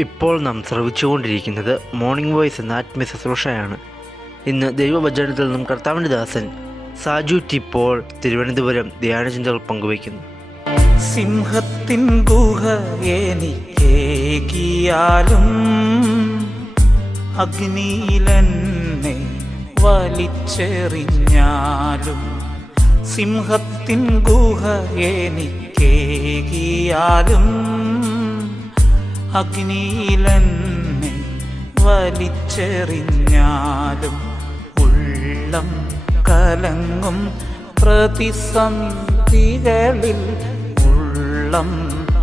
ഇപ്പോൾ നാം ശ്രവിച്ചുകൊണ്ടിരിക്കുന്നത് morning voice എന്ന ആത്മീയ ശുശ്രൂഷയാണ്. ഇന്ന് ദൈവവചനത്തിൽ നിന്നും കർത്താവിൻ്റെ ദാസൻ സാജു ടിപ്പോൾ തിരുവനന്തപുരം ധ്യാനചിന്തകൾ പങ്കുവയ്ക്കുന്നു. സിംഹത്തിൻ ഗുഹ എനിക്കേകിയാലും അഗ്നിയിലെന്നെ വലിച്ചെറിഞ്ഞാലും, സിംഹത്തിൻ ഗുഹ എനിക്കേകിയാലും അഗ്നിയിലെന്നെ വലിച്ചെറിഞ്ഞാലും, ഉള്ളം കലങ്ങും പ്രതിസന്ധികളിൽ, ഉള്ളം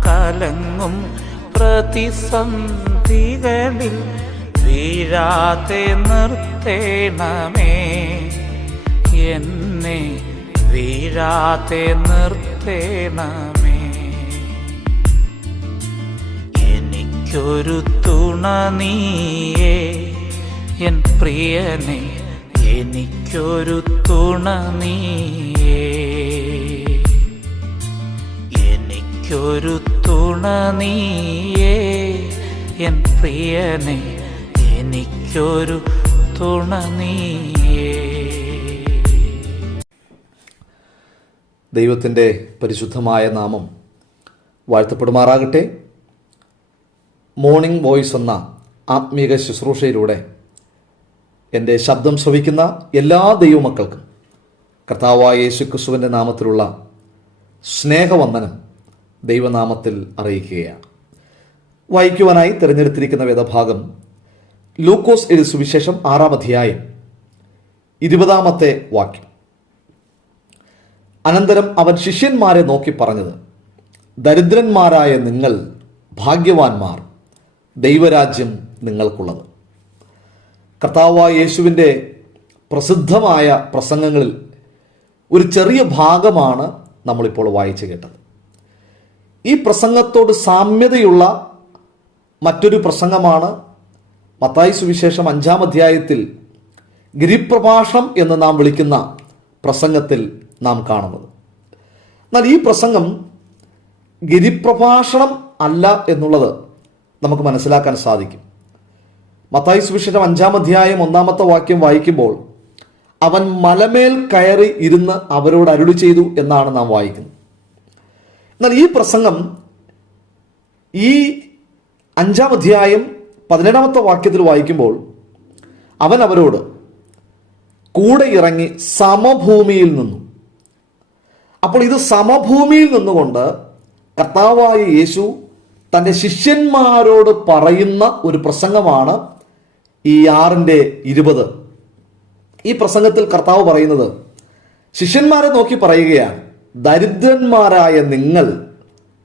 കലങ്ങും പ്രതിസന്ധികളിൽ വീഴാതെ നിർത്തേണമേ, എന്നെ വീഴാതെ നിർത്തേണമേ. എനിക്കൊരു തുണ നീയേ എൻ പ്രിയനെ, എനിക്കൊരു തുണ നീയേ, എനിക്കൊരു തുണ നീയേ എൻ പ്രിയനെ, എനിക്കൊരു തുണ നീയേ. ദൈവത്തിൻ്റെ പരിശുദ്ധമായ നാമം വാഴ്ത്തപ്പെടുമാറാകട്ടെ. മോർണിംഗ് വോയിസ് എന്ന ആത്മീക ശുശ്രൂഷയിലൂടെ എൻ്റെ ശബ്ദം ശ്രവിക്കുന്ന എല്ലാ ദൈവമക്കൾക്കും കർത്താവായ യേശുക്രിസ്തുവിൻ്റെ നാമത്തിലുള്ള സ്നേഹവന്ദനം ദൈവനാമത്തിൽ അറിയിക്കുകയാണ്. വായിക്കുവാനായി തിരഞ്ഞെടുത്തിരിക്കുന്ന വേദഭാഗം ലൂക്കോസ് എഴുതിയ സുവിശേഷം 6-ാം അധ്യായം 20-ാമത്തെ വാക്യം. അനന്തരം അവൻ ശിഷ്യന്മാരെ നോക്കി പറഞ്ഞത്, ദരിദ്രന്മാരായ നിങ്ങൾ ഭാഗ്യവാന്മാർ, ദൈവരാജ്യം നിങ്ങൾക്കുള്ളത്. കർത്താവായ യേശുവിൻ്റെ പ്രസിദ്ധമായ പ്രസംഗങ്ങളിൽ ഒരു ചെറിയ ഭാഗമാണ് നമ്മളിപ്പോൾ വായിച്ചു കേട്ടത്. ഈ പ്രസംഗത്തോട് സാമ്യതയുള്ള മറ്റൊരു പ്രസംഗമാണ് മത്തായി സുവിശേഷം 5-ാം അധ്യായത്തിൽ ഗിരിപ്രഭാഷണം എന്ന് നാം വിളിക്കുന്ന പ്രസംഗത്തിൽ നാം കാണുന്നത്. എന്നാൽ ഈ പ്രസംഗം ഗിരിപ്രഭാഷണം അല്ല എന്നുള്ളത് നമുക്ക് മനസ്സിലാക്കാൻ സാധിക്കും. മത്തായി സുവിശേഷം 5-ാം അധ്യായം 1-ാമത്തെ വാക്യം വായിക്കുമ്പോൾ അവൻ മലമേൽ കയറി ഇരുന്ന് അവരോട് അരുളി ചെയ്തു എന്നാണ് നാം വായിക്കുന്നത്. എന്നാൽ ഈ പ്രസംഗം ഈ 5-ാം അധ്യായം 17-ാമത്തെ വാക്യത്തിൽ വായിക്കുമ്പോൾ അവൻ അവരോട് കൂടെ ഇറങ്ങി സമഭൂമിയിൽ നിന്നു. അപ്പോൾ ഇത് സമഭൂമിയിൽ നിന്നുകൊണ്ട് കർത്താവായ യേശു തൻ്റെ ശിഷ്യന്മാരോട് പറയുന്ന ഒരു പ്രസംഗമാണ് ഈ 6:20. ഈ പ്രസംഗത്തിൽ കർത്താവ് പറയുന്നത് ശിഷ്യന്മാരെ നോക്കി പറയുകയാണ്, ദരിദ്രന്മാരായ നിങ്ങൾ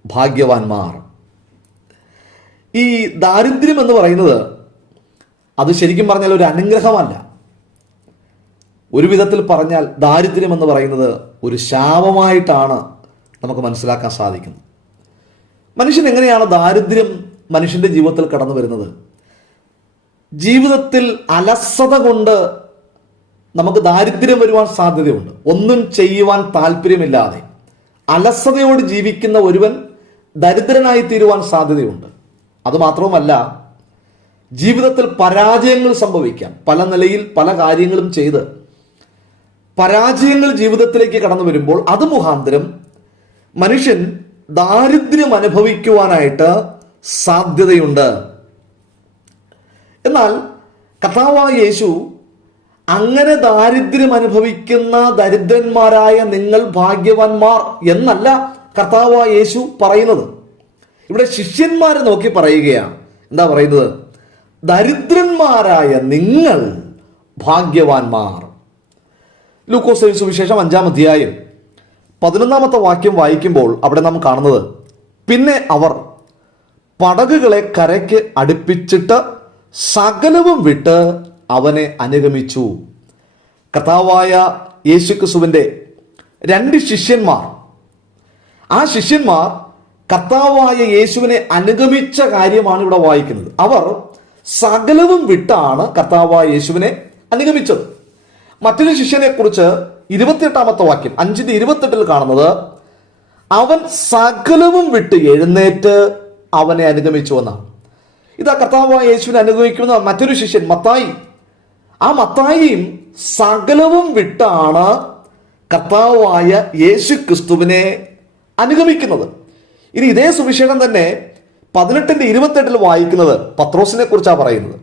ഭാഗ്യവാന്മാർ. ഈ ദാരിദ്ര്യം എന്ന് പറയുന്നത് അത് ശരിക്കും പറഞ്ഞാൽ ഒരു അനുഗ്രഹമല്ല. ഒരു വിധത്തിൽ പറഞ്ഞാൽ ദാരിദ്ര്യം എന്ന് പറയുന്നത് ഒരു ശാപമായിട്ടാണ് നമുക്ക് മനസ്സിലാക്കാൻ സാധിക്കുന്നത്. മനുഷ്യൻ എങ്ങനെയാണ് ദാരിദ്ര്യം മനുഷ്യൻ്റെ ജീവിതത്തിൽ കടന്നു വരുന്നത്? ജീവിതത്തിൽ അലസത കൊണ്ട് നമുക്ക് ദാരിദ്ര്യം വരുവാൻ സാധ്യതയുണ്ട്. ഒന്നും ചെയ്യുവാൻ താല്പര്യമില്ലാതെ അലസതയോട് ജീവിക്കുന്ന ഒരുവൻ ദരിദ്രനായി തീരുവാൻ സാധ്യതയുണ്ട്. അതുമാത്രവുമല്ല, ജീവിതത്തിൽ പരാജയങ്ങൾ സംഭവിക്കാം. പല നിലയിൽ പല കാര്യങ്ങളും ചെയ്ത് പരാജയങ്ങൾ ജീവിതത്തിലേക്ക് കടന്നു വരുമ്പോൾ അത് മുഖാന്തരം മനുഷ്യൻ ദാരിദ്ര്യം അനുഭവിക്കുവാനായിട്ട് സാധ്യതയുണ്ട്. എന്നാൽ കർത്താവായ യേശു അങ്ങനെ ദാരിദ്ര്യം അനുഭവിക്കുന്ന ദരിദ്രന്മാരായ നിങ്ങൾ ഭാഗ്യവാന്മാർ എന്നല്ല കർത്താവായ യേശു പറയുന്നത്. ഇവിടെ ശിഷ്യന്മാരെ നോക്കി പറയുകയാണ്. എന്താ പറയുന്നത്? ദരിദ്രന്മാരായ നിങ്ങൾ ഭാഗ്യവാന്മാർ. ലൂക്കോസ് സുവിശേഷം 5-ാം അധ്യായം 11-ാമത്തെ വാക്യം വായിക്കുമ്പോൾ അവിടെ നാം കാണുന്നത്, പിന്നെ അവർ പടകുകളെ കരയ്ക്ക് അടുപ്പിച്ചിട്ട് സകലവും വിട്ട് അവനെ അനുഗമിച്ചു. കർത്താവായ യേശുക്രിസ്തുവിൻ്റെ 2 ശിഷ്യന്മാർ, ആ ശിഷ്യന്മാർ കർത്താവായ യേശുവിനെ അനുഗമിച്ച കാര്യമാണ് ഇവിടെ വായിക്കുന്നത്. അവർ സകലവും വിട്ടാണ് കർത്താവായ യേശുവിനെ അനുഗമിച്ചത്. മറ്റൊരു ശിഷ്യനെ കുറിച്ച് 28-ാമത്തെ വാക്യം 5:28 കാണുന്നത്, അവൻ സകലവും വിട്ട് എഴുന്നേറ്റ് അവനെ അനുഗമിച്ചു എന്നാണ്. ഇതാ കർത്താവായ യേശുവിനെ അനുഗമിക്കുന്ന മറ്റൊരു ശിഷ്യൻ മത്തായി. ആ മത്തായിയും സകലവും വിട്ടാണ് കർത്താവായ യേശു ക്രിസ്തുവിനെ അനുഗമിക്കുന്നത്. ഇനി ഇതേ സുവിശേഷം തന്നെ 18:28 വായിക്കുന്നത് പത്രോസിനെ കുറിച്ചാണ് പറയുന്നത്.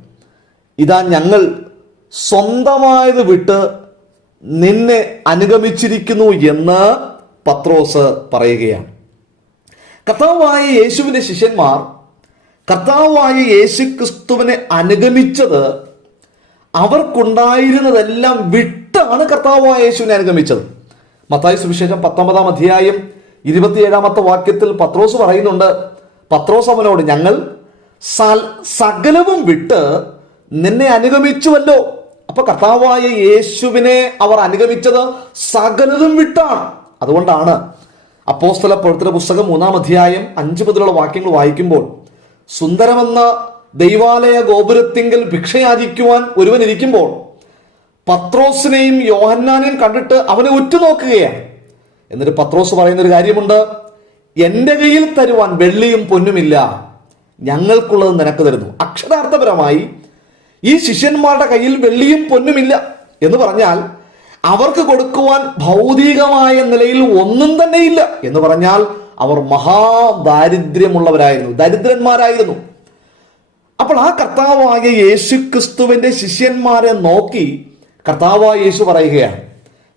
ഇതാ ഞങ്ങൾ സ്വന്തമായത് വിട്ട് നിന്നെ അനുഗമിച്ചിരിക്കുന്നു എന്ന് പത്രോസ് പറയുകയാണ്. കർത്താവായ യേശുവിന്റെ ശിഷ്യന്മാർ കർത്താവായ യേശു ക്രിസ്തുവിനെ അനുഗമിച്ചത് അവർക്കുണ്ടായിരുന്നതെല്ലാം വിട്ടാണ് കർത്താവായ യേശുവിനെ അനുഗമിച്ചത്. മത്തായി സുവിശേഷം 19-ാം അധ്യായം 27-ാമത്തെ വാക്യത്തിൽ പത്രോസ് പറയുന്നുണ്ട്, പത്രോസ് അവനോട് ഞങ്ങൾ സകലവും വിട്ട് നിന്നെ അനുഗമിച്ചുവല്ലോ. അപ്പൊ കർത്താവായ യേശുവിനെ അവർ അനുഗമിച്ചത് സകലതും വിട്ടാണ്. അതുകൊണ്ടാണ് അപ്പോസ്തല പ്രവൃത്തിയുടെ പുസ്തകം 3-ാം അധ്യായം 5 മുതലുള്ള വാക്യങ്ങൾ വായിക്കുമ്പോൾ സുന്ദരമെന്ന ദൈവാലയ ഗോപുരത്തിങ്കൽ ഭിക്ഷയാചിക്കുവാൻ ഒരുവൻ ഇരിക്കുമ്പോൾ പത്രോസിനെയും യോഹന്നാനെയും കണ്ടിട്ട് അവനെ ഉറ്റുനോക്കുകയാണ്. എന്നിട്ട് പത്രോസ് പറയുന്നൊരു കാര്യമുണ്ട്, എൻ്റെ കയ്യിൽ തരുവാൻ വെള്ളിയും പൊന്നുമില്ല, ഞങ്ങൾക്കുള്ളത് നിനക്ക് തരുന്നു. അക്ഷരാർത്ഥപരമായി ഈ ശിഷ്യന്മാരുടെ കയ്യിൽ വെള്ളിയും പൊന്നുമില്ല എന്ന് പറഞ്ഞാൽ അവർക്ക് കൊടുക്കുവാൻ ഭൗതികമായ നിലയിൽ ഒന്നും തന്നെ ഇല്ല എന്ന് പറഞ്ഞാൽ അവർ മഹാദാരിദ്ര്യമുള്ളവരായിരുന്നു, ദരിദ്രന്മാരായിരുന്നു. അപ്പോൾ ആ കർത്താവായ യേശു ക്രിസ്തുവിന്റെ ശിഷ്യന്മാരെ നോക്കി കർത്താവായ യേശു പറയുകയാണ്,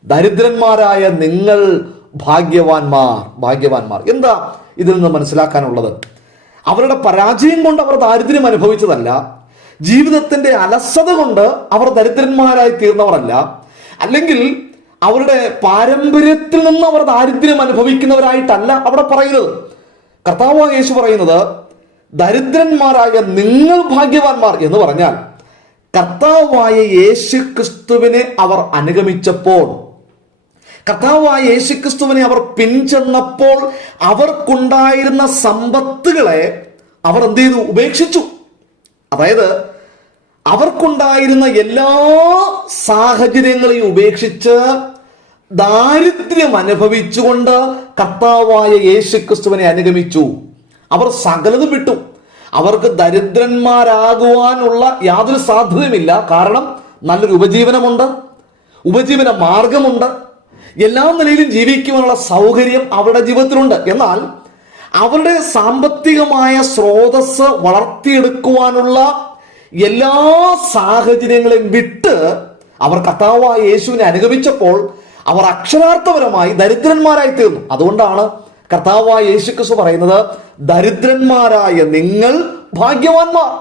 ദരിദ്രന്മാരായ നിങ്ങൾ ഭാഗ്യവാന്മാർ, ഭാഗ്യവാന്മാർ. എന്താ ഇതിൽ നിന്ന് മനസ്സിലാക്കാനുള്ളത്? അവരുടെ പരാജയം കൊണ്ട് അവർ ദാരിദ്ര്യം അനുഭവിച്ചതല്ല, ജീവിതത്തിന്റെ അലസത കൊണ്ട് അവർ ദരിദ്രന്മാരായി തീർന്നവരല്ല, അല്ലെങ്കിൽ അവരുടെ പാരമ്പര്യത്തിൽ നിന്ന് അവർ ദാരിദ്ര്യം അനുഭവിക്കുന്നവരായിട്ടല്ല അവിടെ പറയുന്നത്. കർത്താവായ യേശു പറയുന്നത് ദരിദ്രന്മാരായ നിങ്ങൾ ഭാഗ്യവാന്മാർ എന്ന് പറഞ്ഞാൽ കർത്താവായ യേശു ക്രിസ്തുവിനെ അവർ അനുഗമിച്ചപ്പോൾ, കർത്താവായ യേശു ക്രിസ്തുവിനെ അവർ പിൻചെന്നപ്പോൾ അവർക്കുണ്ടായിരുന്ന സമ്പത്തുകളെ അവർ എന്ത് ചെയ്തു? ഉപേക്ഷിച്ചു. അതായത് അവർക്കുണ്ടായിരുന്ന എല്ലാ സാഹചര്യങ്ങളെയും ഉപേക്ഷിച്ച് ദാരിദ്ര്യം അനുഭവിച്ചുകൊണ്ട് കർത്താവായ യേശു ക്രിസ്തുവിനെ അനുഗമിച്ചു. അവർ സകലതും വിട്ടു. അവർക്ക് ദരിദ്രന്മാരാകുവാനുള്ള യാതൊരു സാധ്യതയുമില്ല. കാരണം നല്ലൊരു ഉപജീവനമുണ്ട്, ഉപജീവന മാർഗമുണ്ട്, എല്ലാ നിലയിലും ജീവിക്കുവാനുള്ള സൗകര്യം അവരുടെ ജീവിതത്തിലുണ്ട്. എന്നാൽ അവരുടെ സാമ്പത്തികമായ സ്രോതസ് വളർത്തിയെടുക്കുവാനുള്ള എല്ലാ സാഹചര്യങ്ങളെയും വിട്ട് അവർ കർത്താവായ യേശുവിനെ അനുഗമിച്ചപ്പോൾ അവർ അക്ഷരാർത്ഥപരമായി ദരിദ്രന്മാരായി തീർന്നു. അതുകൊണ്ടാണ് കർത്താവായ യേശു ക്രിസ്തു പറയുന്നത് ദരിദ്രന്മാരായ നിങ്ങൾ ഭാഗ്യവാന്മാർ.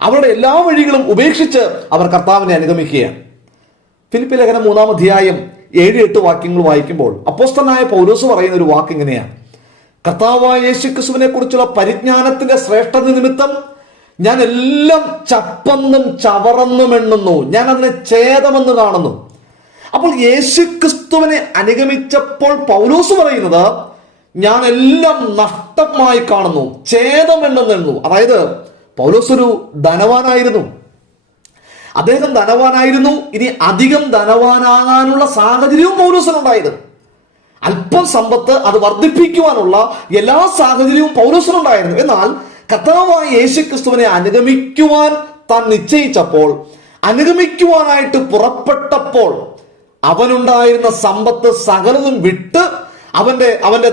അവരുടെ എല്ലാ വഴികളും ഉപേക്ഷിച്ച് അവർ കർത്താവിനെ അനുഗമിക്കുകയാണ്. ഫിലിപ്പി ലേഖനം 3-ാം അധ്യായം 7-8 വാക്യങ്ങൾ വായിക്കുമ്പോൾ അപ്പോസ്തലനായ പൗലോസ് പറയുന്ന ഒരു വാക്ക് ഇങ്ങനെയാണ്, കർത്താവായ യേശു ക്രിസ്തുവിനെ കുറിച്ചുള്ള പരിജ്ഞാനത്തിന്റെ ശ്രേഷ്ഠത നിമിത്തം ഞാൻ എല്ലാം ചപ്പെന്നും ചവറെന്നും എണ്ണുന്നു, ഞാൻ അതിനെ ഛേദമെന്ന് കാണുന്നു. അപ്പോൾ യേശു ക്രിസ്തുവിനെ അനുഗമിച്ചപ്പോൾ പൗലോസ് പറയുന്നത് ഞാൻ എല്ലാം നഷ്ടമായി കാണുന്നു, ഛേദമെണ്ണെന്നു. അതായത് പൗലോസ് ഒരു ധനവാനായിരുന്നു, അദ്ദേഹം ധനവാനായിരുന്നു. ഇനി അധികം ധനവാനാകാനുള്ള സാഹചര്യവും പൗലോസിനുണ്ടായിരുന്നു. അല്പം സമ്പത്ത് അത് വർദ്ധിപ്പിക്കുവാനുള്ള എല്ലാ സാഹചര്യവും പൗലോസിനുണ്ടായിരുന്നു. എന്നാൽ കർത്താവായ യേശു ക്രിസ്തുവിനെ അനുഗമിക്കുവാൻ താൻ നിശ്ചയിച്ചപ്പോൾ, അനുഗമിക്കുവാനായിട്ട് പുറപ്പെട്ടപ്പോൾ അവനുണ്ടായിരുന്ന സമ്പത്ത് സകലതും വിട്ട് അവന്റെ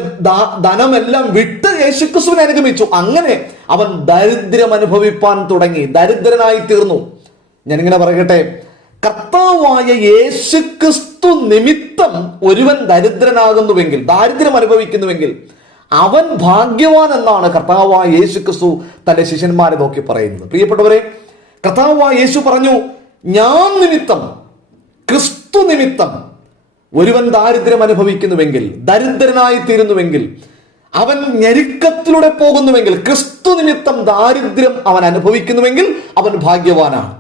ധനമെല്ലാം വിട്ട് യേശു ക്രിസ്തുവിനെ അനുഗമിച്ചു. അങ്ങനെ അവൻ ദരിദ്രം അനുഭവിപ്പാൻ തുടങ്ങി, ദരിദ്രനായി തീർന്നു. ഞാനിങ്ങനെ പറയട്ടെ, കർത്താവായ യേശു ക്രിസ്തു നിമിത്തം ഒരുവൻ ദരിദ്രനാകുന്നുവെങ്കിൽ, ദാരിദ്ര്യം അനുഭവിക്കുന്നുവെങ്കിൽ അവൻ ഭാഗ്യവാൻ എന്നാണ് കർത്താവായ യേശു ക്രിസ്തു തന്റെ ശിഷ്യന്മാരെ നോക്കി പറയുന്നത്. പ്രിയപ്പെട്ടവരെ, കർത്താവായ യേശു പറഞ്ഞു, ഞാൻ നിമിത്തം, ക്രിസ്തു നിമിത്തം ഒരുവൻ ദാരിദ്ര്യം അനുഭവിക്കുന്നുവെങ്കിൽ, ദരിദ്രനായി തീരുന്നുവെങ്കിൽ, അവൻ ഞെരുക്കത്തിലൂടെ പോകുന്നുവെങ്കിൽ, ക്രിസ്തു നിമിത്തം ദാരിദ്ര്യം അവൻ അനുഭവിക്കുന്നുവെങ്കിൽ അവൻ ഭാഗ്യവാനാണ്.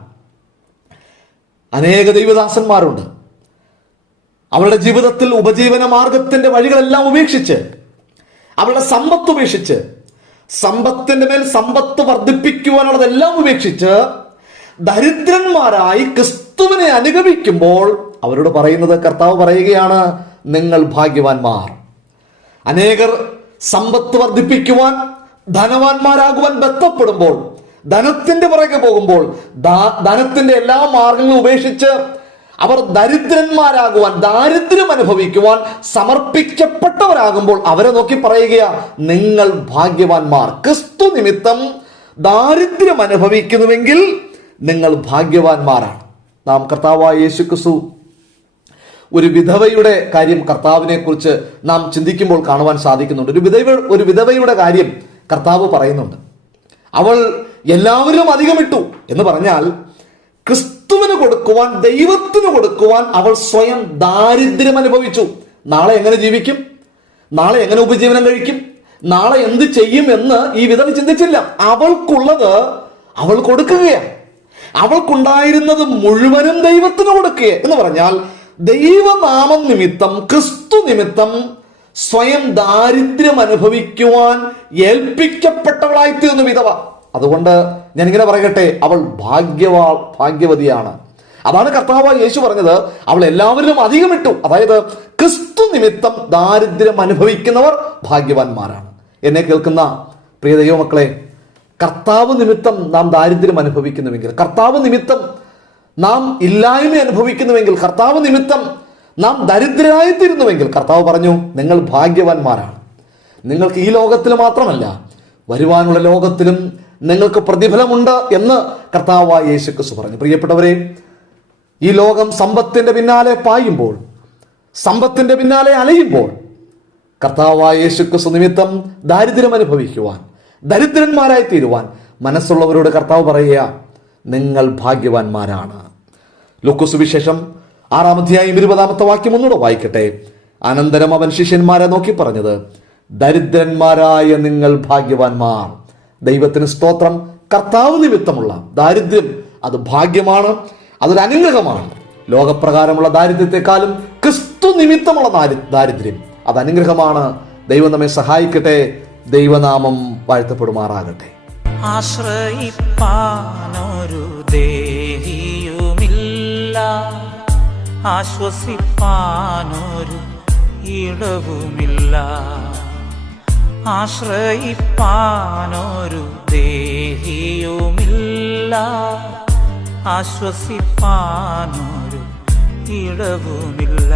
അനേക ദൈവദാസന്മാരുണ്ട്, അവരുടെ ജീവിതത്തിൽ ഉപജീവന മാർഗത്തിന്റെ വഴികളെല്ലാം ഉപേക്ഷിച്ച്, അവരുടെ സമ്പത്ത് ഉപേക്ഷിച്ച്, സമ്പത്തിന്റെ മേൽ സമ്പത്ത് വർദ്ധിപ്പിക്കുവാനുള്ളതെല്ലാം ഉപേക്ഷിച്ച് ദരിദ്രന്മാരായി ക്രിസ്തുവിനെ അനുഗമിക്കുമ്പോൾ അവരോട് പറയുന്നത്, കർത്താവ് പറയുകയാണ്, നിങ്ങൾ ഭാഗ്യവാന്മാർ. അനേകർ സമ്പത്ത് വർദ്ധിപ്പിക്കുവാൻ, ധനവാന്മാരാകുവാൻ ബന്ധപ്പെടുമ്പോൾ ധനത്തിന്റെ പുറകെ പോകുമ്പോൾ, ധനത്തിന്റെ എല്ലാ മാർഗങ്ങളും ഉപേക്ഷിച്ച് അവർ ദരിദ്രന്മാരാകുവാൻ, ദാരിദ്ര്യം അനുഭവിക്കുവാൻ സമർപ്പിക്കപ്പെട്ടവരാകുമ്പോൾ അവരെ നോക്കി പറയുക, നിങ്ങൾ ഭാഗ്യവാന്മാർ. ക്രിസ്തു നിമിത്തം ദാരിദ്ര്യം അനുഭവിക്കുന്നുവെങ്കിൽ നിങ്ങൾ ഭാഗ്യവാന്മാരാണ്. നാം കർത്താവായ യേശു ക്രിസ്തു ഒരു വിധവയുടെ കാര്യം കർത്താവിനെ കുറിച്ച് നാം ചിന്തിക്കുമ്പോൾ കാണുവാൻ സാധിക്കുന്നുണ്ട്. ഒരു വിധവയുടെ കാര്യം കർത്താവ് പറയുന്നുണ്ട്. അവൾ എല്ലാവരും അധികമിട്ടു എന്ന് പറഞ്ഞാൽ ക്രിസ്തുവിന് കൊടുക്കുവാൻ, ദൈവത്തിന് കൊടുക്കുവാൻ അവൾ സ്വയം ദാരിദ്ര്യം അനുഭവിച്ചു. നാളെ എങ്ങനെ ജീവിക്കും, നാളെ എങ്ങനെ ഉപജീവനം കഴിക്കും, നാളെ എന്ത് ചെയ്യും എന്ന് ഈ വിധവ ചിന്തിച്ചില്ല. അവൾക്കുള്ളത് അവൾ കൊടുക്കുകയാണ്. അവൾക്കുണ്ടായിരുന്നത് മുഴുവനും ദൈവത്തിന് കൊടുക്കുക എന്ന് പറഞ്ഞാൽ ദൈവനാമം നിമിത്തം, ക്രിസ്തു നിമിത്തം സ്വയം ദാരിദ്ര്യം അനുഭവിക്കുവാൻ ഏൽപ്പിക്കപ്പെട്ടവളായിത്തീർന്നു വിധവ. അതുകൊണ്ട് ഞാനിങ്ങനെ പറയട്ടെ, അവൾ ഭാഗ്യവതിയാണ്. അതാണ് കർത്താവ് യേശു പറഞ്ഞത്, അവൾ എല്ലാവരിലും അധികമിട്ടു. അതായത് ക്രിസ്തു നിമിത്തം ദാരിദ്ര്യം അനുഭവിക്കുന്നവർ ഭാഗ്യവാന്മാരാണ്. എന്നെ കേൾക്കുന്ന പ്രിയ ദൈവമക്കളെ, കർത്താവ് നിമിത്തം നാം ദാരിദ്ര്യം അനുഭവിക്കുന്നുവെങ്കിൽ, കർത്താവ് നിമിത്തം നാം ഇല്ലായ്മ അനുഭവിക്കുന്നുവെങ്കിൽ, കർത്താവ് നിമിത്തം നാം ദരിദ്രരായിത്തീരുന്നുവെങ്കിൽ, കർത്താവ് പറഞ്ഞു, നിങ്ങൾ ഭാഗ്യവാന്മാരാണ്. നിങ്ങൾക്ക് ഈ ലോകത്തിൽ മാത്രമല്ല, വരുവാനുള്ള ലോകത്തിലും നിങ്ങൾക്ക് പ്രതിഫലമുണ്ട് എന്ന് കർത്താവായ യേശു ക്രിസ്തു പറഞ്ഞു. പ്രിയപ്പെട്ടവരെ, ഈ ലോകം സമ്പത്തിന്റെ പിന്നാലെ പായുമ്പോൾ, സമ്പത്തിന്റെ പിന്നാലെ അലയുമ്പോൾ, കർത്താവായ യേശു ക്രിസ്തു നിമിത്തം ദാരിദ്ര്യം അനുഭവിക്കുവാൻ, ദരിദ്രന്മാരായി തീരുവാൻ മനസ്സുള്ളവരോട് കർത്താവ് പറയുക, നിങ്ങൾ ഭാഗ്യവാന്മാരാണ്. ലൂക്കോസ് സുവിശേഷം 6-ാം അധ്യായം 20-ാമത്തെ വാക്യം ഒന്നുകൂടെ വായിക്കട്ടെ. അനന്തരം അവൻ ശിഷ്യന്മാരെ നോക്കി പറഞ്ഞത്, ദരിദ്രന്മാരായ നിങ്ങൾ ഭാഗ്യവാന്മാർ. ദൈവത്തിന് സ്തോത്രം. കർത്താവ് നിമിത്തമുള്ള ദാരിദ്ര്യം അത് ഭാഗ്യമാണ്, അതൊരു അനുഗ്രഹമാണ്. ലോകപ്രകാരമുള്ള ദാരിദ്ര്യത്തെക്കാളും ക്രിസ്തു നിമിത്തമുള്ള ദാരിദ്ര്യം അത് അനുഗ്രഹമാണ്. ദൈവം നമ്മെ സഹായിക്കട്ടെ. ദൈവനാമം വാഴ്ത്തപ്പെടുമാറാകട്ടെ. ആശ്രയിപ്പാനൊരു ദേഹിയുമില്ല, ആശ്വസിപ്പാനൊരു ഇടവുമില്ല. ആശ്രയിപ്പാനൊരു ദേഹിയുമില്ല, ആശ്വസിപ്പാനൊരു ഇടവുമില്ല.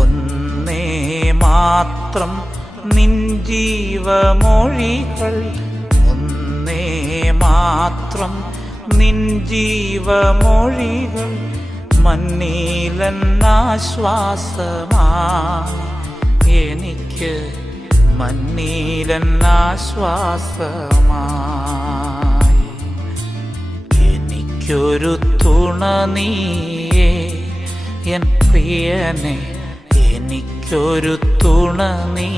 ഒന്നേ മാത്രം നിൻ ജീവമൊഴികൾ, ഒന്നേ മാത്രം നിൻ ജീവമൊഴികൾ, മന്നീലന്നാശ്വാസമായി എനിക്ക്, മന്നീലന്നാശ്വാസമായി. എനിക്കൊരു തുണ നീയേ എൻ പ്രിയനെ, എനിക്കൊരു തുണ നീ